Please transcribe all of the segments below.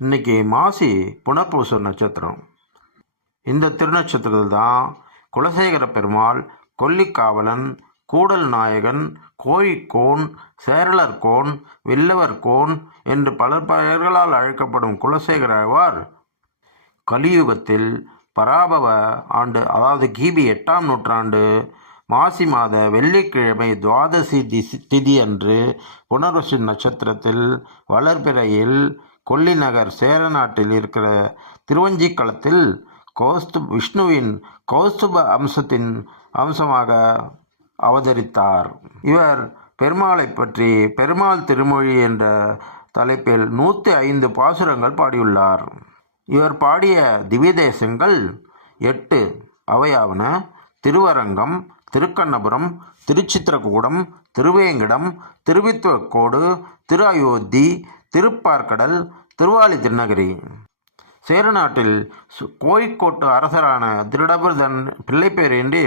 இன்னைக்கு மாசி புனர்பூச நட்சத்திரம். இந்த திருநட்சத்திரத்தில் தான் குலசேகர பெருமாள், கொல்லிக்காவலன், கூடல் நாயகன், கோழிக்கோன், சேரலர்கோன், வில்லவர்கோன் என்று பல பெயர்களால் அழைக்கப்படும் குலசேகர ஆழ்வார் கலியுகத்தில் பராபவ ஆண்டு, அதாவது கிபி 8ஆம் நூற்றாண்டு மாசி மாத வெள்ளிக்கிழமை துவாதசி திதி அன்று புனர்வசு நட்சத்திரத்தில் வளர்பிறையில் கொல்லிநகர் சேர நாட்டில் இருக்கிற திருவஞ்சிக்களத்தில் விஷ்ணுவின் கௌஸ்துப அம்சத்தின் அம்சமாக அவதரித்தார். இவர் பெருமாளை பற்றி பெருமாள் திருமொழி என்ற தலைப்பில் 105 பாசுரங்கள் பாடியுள்ளார். இவர் பாடிய திவ்ய தேசங்கள் 8. அவையாவன: திருவரங்கம், திருக்கண்ணபுரம், திருச்சித்திரகூடம், திருவேங்கடம், திருவித்துவக்கோடு, திரு அயோத்தி, திருப்பார்கடல், திருவாலி திருநகரி. சேரநாட்டில் கோழிக்கோட்டு அரசரான திருடபுர்தன் பிள்ளைப்பேரின்றி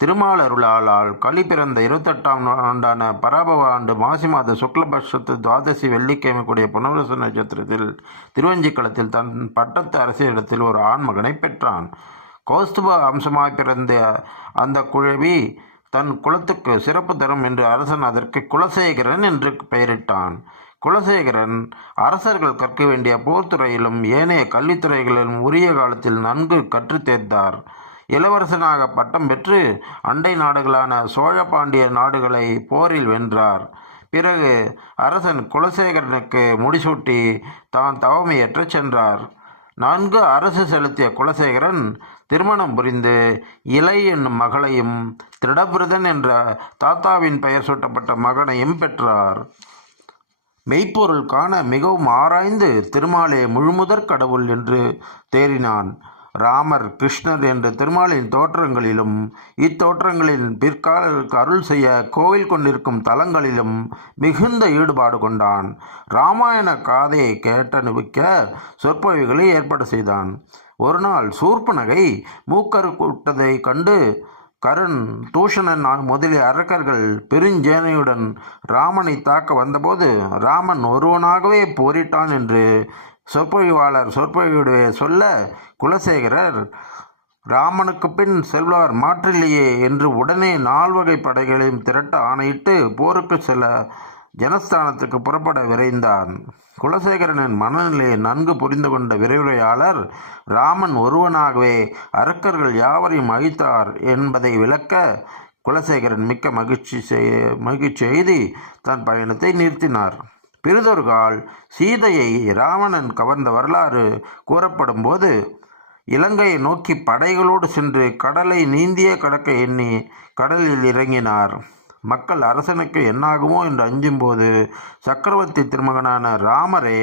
திருமாலருளால் களி பிறந்த 28ஆம் ஆண்டான பராபவ ஆண்டு மாசி மாத சுக்லபட்சத்து துவாதசி வெள்ளிக்கிழமை கூடிய புனர்வசு நட்சத்திரத்தில் திருவஞ்சிக்களத்தில் தன் பட்டத்து அரசியலிடத்தில் ஒரு ஆண்மகனை பெற்றான். கௌஸ்துப அம்சமாய் பிறந்த அந்த குழவி தன் குலத்துக்கு சிறப்பு தரும் என்று அரசன் அதற்கு குலசேகரன் என்று பெயரிட்டான். குலசேகரன் அரசர்கள் கற்க வேண்டிய போர்த்துறையிலும் ஏனைய கல்வித்துறைகளிலும் உரிய காலத்தில் நன்கு கற்று தேர்ந்தார். இளவரசனாக பட்டம் பெற்று அண்டை நாடுகளான சோழ பாண்டிய நாடுகளை போரில் வென்றார். பிறகு அரசன் குலசேகரனுக்கு முடிசூட்டி தான் தவமையேற்றச் சென்றார். நன்கு அரசு செலுத்திய குலசேகரன் திருமணம் புரிந்து இலை என்னும் மகளையும் திருடபிரதன் என்ற தாத்தாவின் பெயர் சூட்டப்பட்ட மகனையும் பெற்றார். மெய்ப்பொருள் காண மிகவும் ஆராய்ந்து திருமாலே முழுமுதற் கடவுள் என்று தேறினான். ராமர், கிருஷ்ணர் என்ற திருமாலின் தோற்றங்களிலும் இத்தோற்றங்களின் பிற்காலருக்கு அருள் செய்ய கோவில் கொண்டிருக்கும் தலங்களிலும் மிகுந்த ஈடுபாடு கொண்டான். இராமாயண காதையை கேட்டனுவிக்க சொற்பொழிவுகளை ஏற்பாடு செய்தான். ஒரு நாள் சூர்பனகை மூக்கரு கூட்டதை கண்டு கருண், தூஷணன் முதலிய அரக்கர்கள் பெருஞ்சேனையுடன் ராமனை தாக்க வந்தபோது ராமன் ஒருவனாகவே போரிட்டான் என்று சொற்பொழிவாளர் சொற்பொழிவுடைய சொல்ல, குலசேகரர் ராமனுக்கு பின் செல்வார் மாற்றில்லையே என்று உடனே 4 வகை படைகளையும் திரட்ட ஆணையிட்டு போருக்கு செல்ல ஜனஸ்தானத்துக்கு புறப்பட விரைந்தான். குலசேகரனின் மனநிலையை நன்கு புரிந்து கொண்ட விரைவுரையாளர் ராமன் ஒருவனாகவே அரக்கர்கள் யாவரையும் அழித்தார் என்பதை விளக்க குலசேகரன் மிக்க மகிழ்ச்சி எய்தி தன் பயணத்தை நிறுத்தினார். பிறிதொருகால் சீதையை ராவணன் கவர்ந்த வரலாறு கூறப்படும் போது இலங்கையை நோக்கி படைகளோடு சென்று கடலை நீந்தியே கடக்க எண்ணி கடலில் இறங்கினார். மக்கள் அரசனுக்கு என்னாகுமோ என்று அஞ்சும்போது சக்கரவர்த்தி திருமகனான ராமரே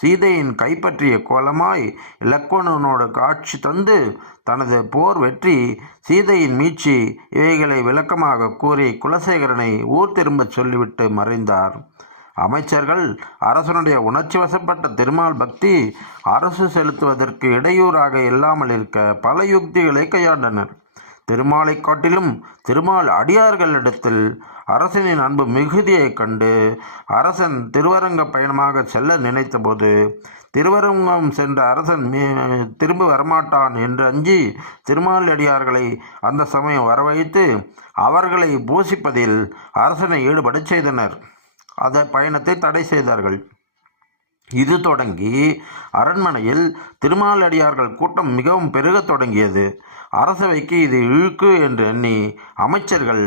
சீதையின் கைப்பற்றிய கோலமாய் இலக்குவனோடு காட்சி தந்து தனது போர் வெற்றி, சீதையின் மீட்சி இவைகளை விளக்கமாக கூறி குலசேகரனை ஊர் திரும்பச் சொல்லிவிட்டு மறைந்தார். அமைச்சர்கள் அரசனுடைய உணர்ச்சி வசப்பட்ட திருமால் பக்தி அரசு செலுத்துவதற்கு இடையூறாக இல்லாமல் இருக்க பல யுக்திகளை கையாண்டனர். திருமாலை காட்டிலும் திருமால் அடியார்களிடத்தில் அரசனின் அன்பு மிகுதியை கண்டு அரசன் திருவரங்க பயணமாக செல்ல நினைத்தபோது திருவரங்கம் சென்ற அரசன் திரும்ப வரமாட்டான் என்று அஞ்சி திருமால் அடியார்களை அந்த சமயம் வரவழைத்து அவர்களை பூசிப்பதில் அரசனை ஈடுபடச் செய்தனர். அந்த பயணத்தை தடை செய்தார்கள். இது தொடங்கி அரண்மனையில் திருமாலடியார்கள் கூட்டம் மிகவும் பெருகத் தொடங்கியது. அரசவைக்கு இது இழுக்கு என்று எண்ணி அமைச்சர்கள்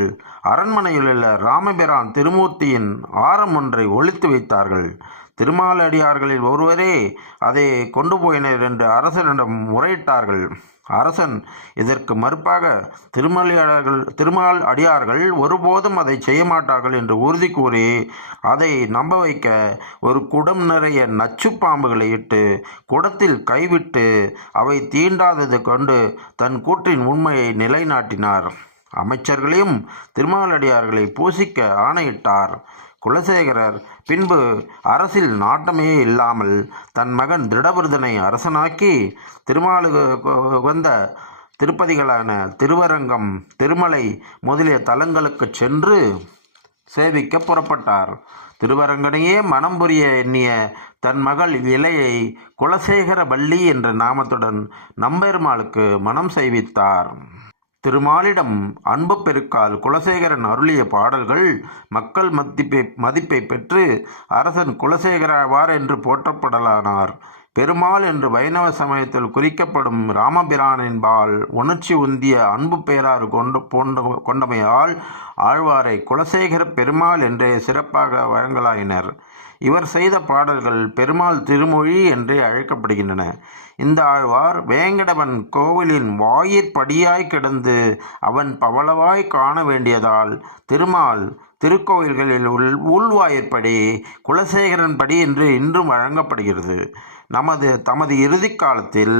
அரண்மனையில் உள்ள ராமபிரான் திருமூர்த்தியின் ஆரம் ஒன்றை ஒழித்து வைத்தார்கள். திருமாலடியார்களில் ஒருவரே அதை கொண்டு போயினர் என்று அரசனிடம் முறையிட்டார்கள். அரசன் இதற்கு மறுப்பாக திருமால் அடியார்கள் ஒருபோதும் அதை செய்ய மாட்டார்கள் என்று உறுதி கூறி அதை நம்ப வைக்க ஒரு குடம் நிறைய நச்சு பாம்புகளை இட்டு குடத்தில் கைவிட்டு அவை தீண்டாதது கொண்டு தன் கூற்றின் உண்மையை நிலைநாட்டினார். அமைச்சர்களையும் திருமாலடியார்களை பூசிக்க ஆணையிட்டார். குலசேகரர் பின்பு அரசில் நாட்டமே இல்லாமல் தன் மகன் திருடபுர்தனை அரசனாக்கி வந்த திருப்பதிகளான திருவரங்கம், திருமலை முதலிய தலங்களுக்கு சென்று சேவிக்க புறப்பட்டார். திருவரங்கனையே மனம் புரிய எண்ணிய தன் மகள் இளையை குலசேகர வள்ளி என்ற நாமத்துடன் நம்பெருமாளுக்கு மனம் செய்வித்தார். திருமாலிடம் அன்பு பெருக்கால் குலசேகரன் அருளிய பாடல்கள் மக்கள் மதிப்பை பெற்று அரசன் குலசேகராவார் என்று போற்றப்படலானார். பெருமாள் என்று வைணவ சமயத்தில் குறிக்கப்படும் ராமபிரானின்பால் உணர்ச்சி உந்திய அன்பு பேராறு கொண்டமையால் ஆழ்வாரை குலசேகர பெருமாள் என்றே சிறப்பாக வழங்கலாயினர். இவர் செய்த பாடல்கள் பெருமாள் திருமொழி என்றே அழைக்கப்படுகின்றன. இந்த ஆழ்வார் வேங்கடவன் கோவிலின் வாயிற்படியாய் கிடந்து அவன் பவளவாய் காண வேண்டியதால் திருமால் திருக்கோவில்களில் உள்வாயிற்படி குலசேகரன் படி என்று இன்றும் வழங்கப்படுகிறது. தமது இறுதி காலத்தில்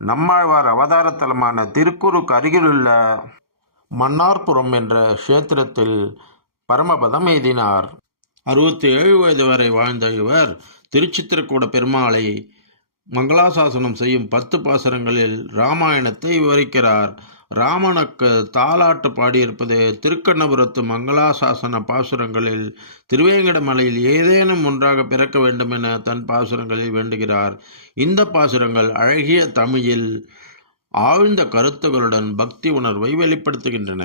நம்மாழ்வார் அவதாரத்தலமான திருக்குறுக்கு அருகிலுள்ள மன்னார்புரம் என்ற க்ஷேத்திரத்தில் பரமபதம் எய்தினார். 67 வயது வரை வாழ்ந்த இவர் திருச்சித்திரக்கூட பெருமாளை மங்களாசாசனம் செய்யும் 10 பாசுரங்களில் இராமாயணத்தை விவரிக்கிறார். ராமனுக்கு தாலாட்டு பாடியிருப்பது திருக்கண்ணபுரத்து மங்களாசாசன பாசுரங்களில் திருவேங்கடமலையில் ஏதேனும் ஒன்றாக பிறக்க வேண்டும் என தன் பாசுரங்களில் வேண்டுகிறார். இந்த பாசுரங்கள் அழகிய தமிழில் ஆழ்ந்த கருத்துகளுடன் பக்தி உணர்வை வெளிப்படுத்துகின்றன.